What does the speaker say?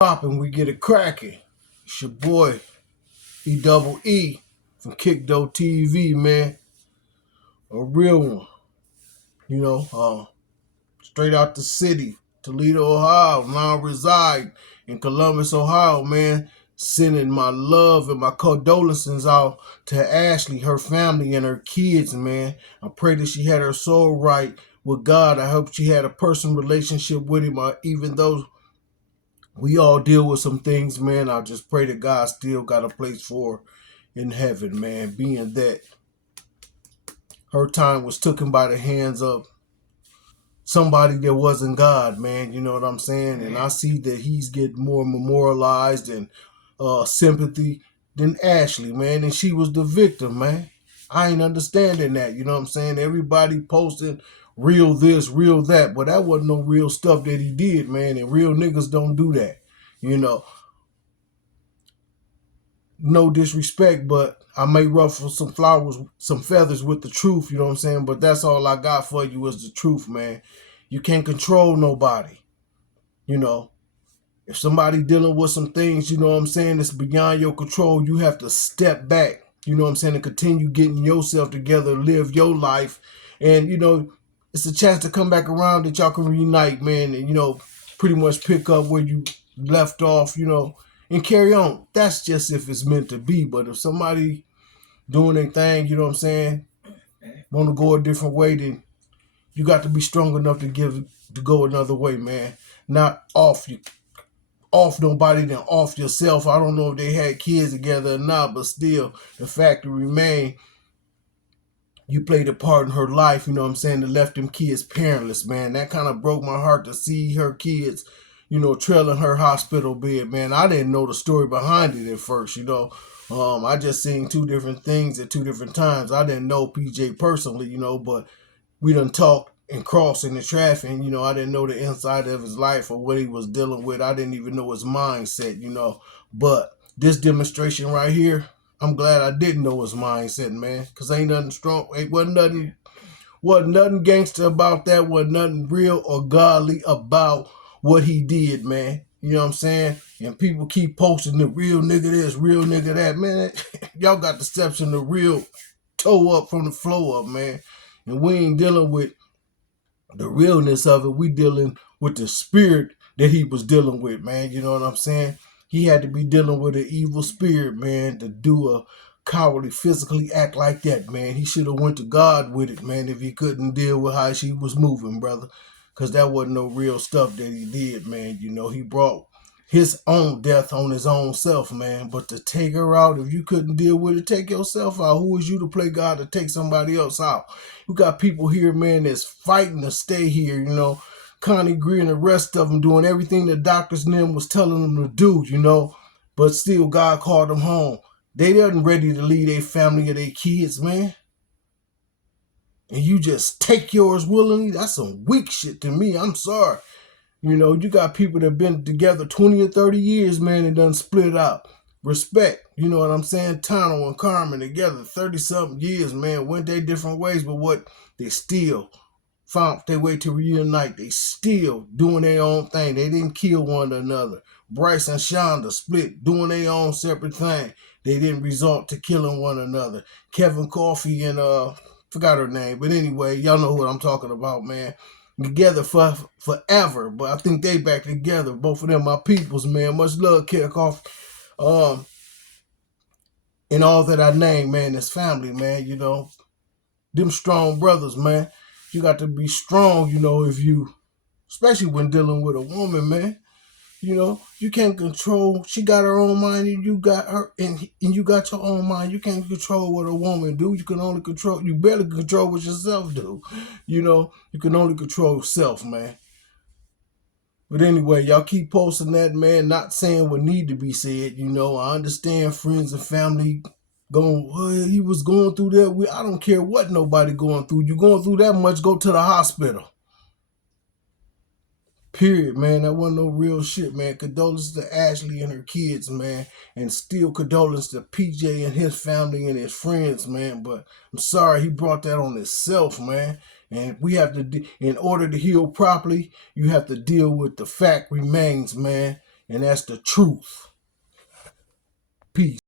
Popping, we get it cracking. It's your boy E from Kickdo TV, man. A real one, you know. Straight out the city, Toledo, Ohio. Now I reside in Columbus, Ohio, man. Sending my love and my condolences out to Ashley, her family, and her kids, man. I pray that she had her soul right with God. I hope she had a personal relationship with him, even though we all deal with some things, man. I just pray that God still got a place for her in heaven, man. Being that her time was taken by the hands of somebody that wasn't God, man. You know what I'm saying? And I see that he's getting more memorialized and sympathy than Ashley, man. And she was the victim, man. I ain't understanding that. You know what I'm saying? Everybody posting real this, real that, but that wasn't no real stuff that he did, man. And real niggas don't do that. You know, no disrespect, but I may ruffle some feathers with the truth, you know what I'm saying? But that's all I got for you is the truth, man. You can't control nobody, you know. If somebody dealing with some things, you know what I'm saying, that's beyond your control, you have to step back, you know what I'm saying, and continue getting yourself together, live your life. And, you know, it's a chance to come back around that y'all can reunite, man, and, you know, pretty much pick up where you left off, you know, and carry on. That's just if it's meant to be. But if somebody doing their thing, you know what I'm saying, want to go a different way, then you got to be strong enough to go another way, man. Not off nobody, then off yourself. I don't know if they had kids together or not, but still, the fact to remain, you played a part in her life, you know what I'm saying, that left them kids parentless, man. That kind of broke my heart to see her kids, you know, trailing her hospital bed, man. I didn't know the story behind it at first, you know. I just seen two different things at two different times. I didn't know PJ personally, you know, but we done talked and crossed in the traffic, and, you know, I didn't know the inside of his life or what he was dealing with. I didn't even know his mindset, you know. But this demonstration right here, I'm glad I didn't know his mindset, man, because ain't nothing strong, wasn't nothing gangster about that, wasn't nothing real or godly about what he did, man. You know what I'm saying? And people keep posting the real nigga this, real nigga that, man. Y'all got the steps in the real toe up from the flow up, man. And we ain't dealing with the realness of it. We dealing with the spirit that he was dealing with, man. You know what I'm saying? He had to be dealing with an evil spirit, man, to do a cowardly, physically act like that, man. He should have went to God with it, man, if he couldn't deal with how she was moving, brother. Because that wasn't no real stuff that he did, man. You know, he brought his own death on his own self, man. But to take her out, if you couldn't deal with it, take yourself out. Who is you to play God to take somebody else out? You got people here, man, that's fighting to stay here, you know. Connie Greer and the rest of them doing everything the doctors and them was telling them to do, you know. But still, God called them home. They wasn't ready to leave their family or their kids, man. And you just take yours willingly? That's some weak shit to me. I'm sorry. You know, you got people that been together 20 or 30 years, man, and done split out. Respect, you know what I'm saying? Tano and Carmen together 30-something years, man, went their different ways, but what? They still found their way to reunite. They still doing their own thing. They didn't kill one another. Bryce and Shonda split, doing their own separate thing. They didn't resort to killing one another. Kevin Coffey and forgot her name, but anyway, y'all know what I'm talking about, man. Together for forever, but I think they back together. Both of them my peoples, man. Much love, Kirchhoff, and all that I name, man. This family, man. You know, them strong brothers, man. You got to be strong, you know, if you, especially when dealing with a woman, man. You know, you can't control. She got her own mind, and you got her, and you got your own mind. You can't control what a woman do. You can only control. You better control what yourself do. You know, you can only control yourself, man. But anyway, y'all keep posting that, man. Not saying what need to be said. You know, I understand friends and family going. Well, he was going through that. I don't care what nobody going through. You going through that much? Go to the hospital. Period, man. That wasn't no real shit, man. Condolences to Ashley and her kids, man. And still condolences to PJ and his family and his friends, man. But I'm sorry he brought that on himself, man. And we have to, in order to heal properly, you have to deal with the fact remains, man. and that's the truth. Peace.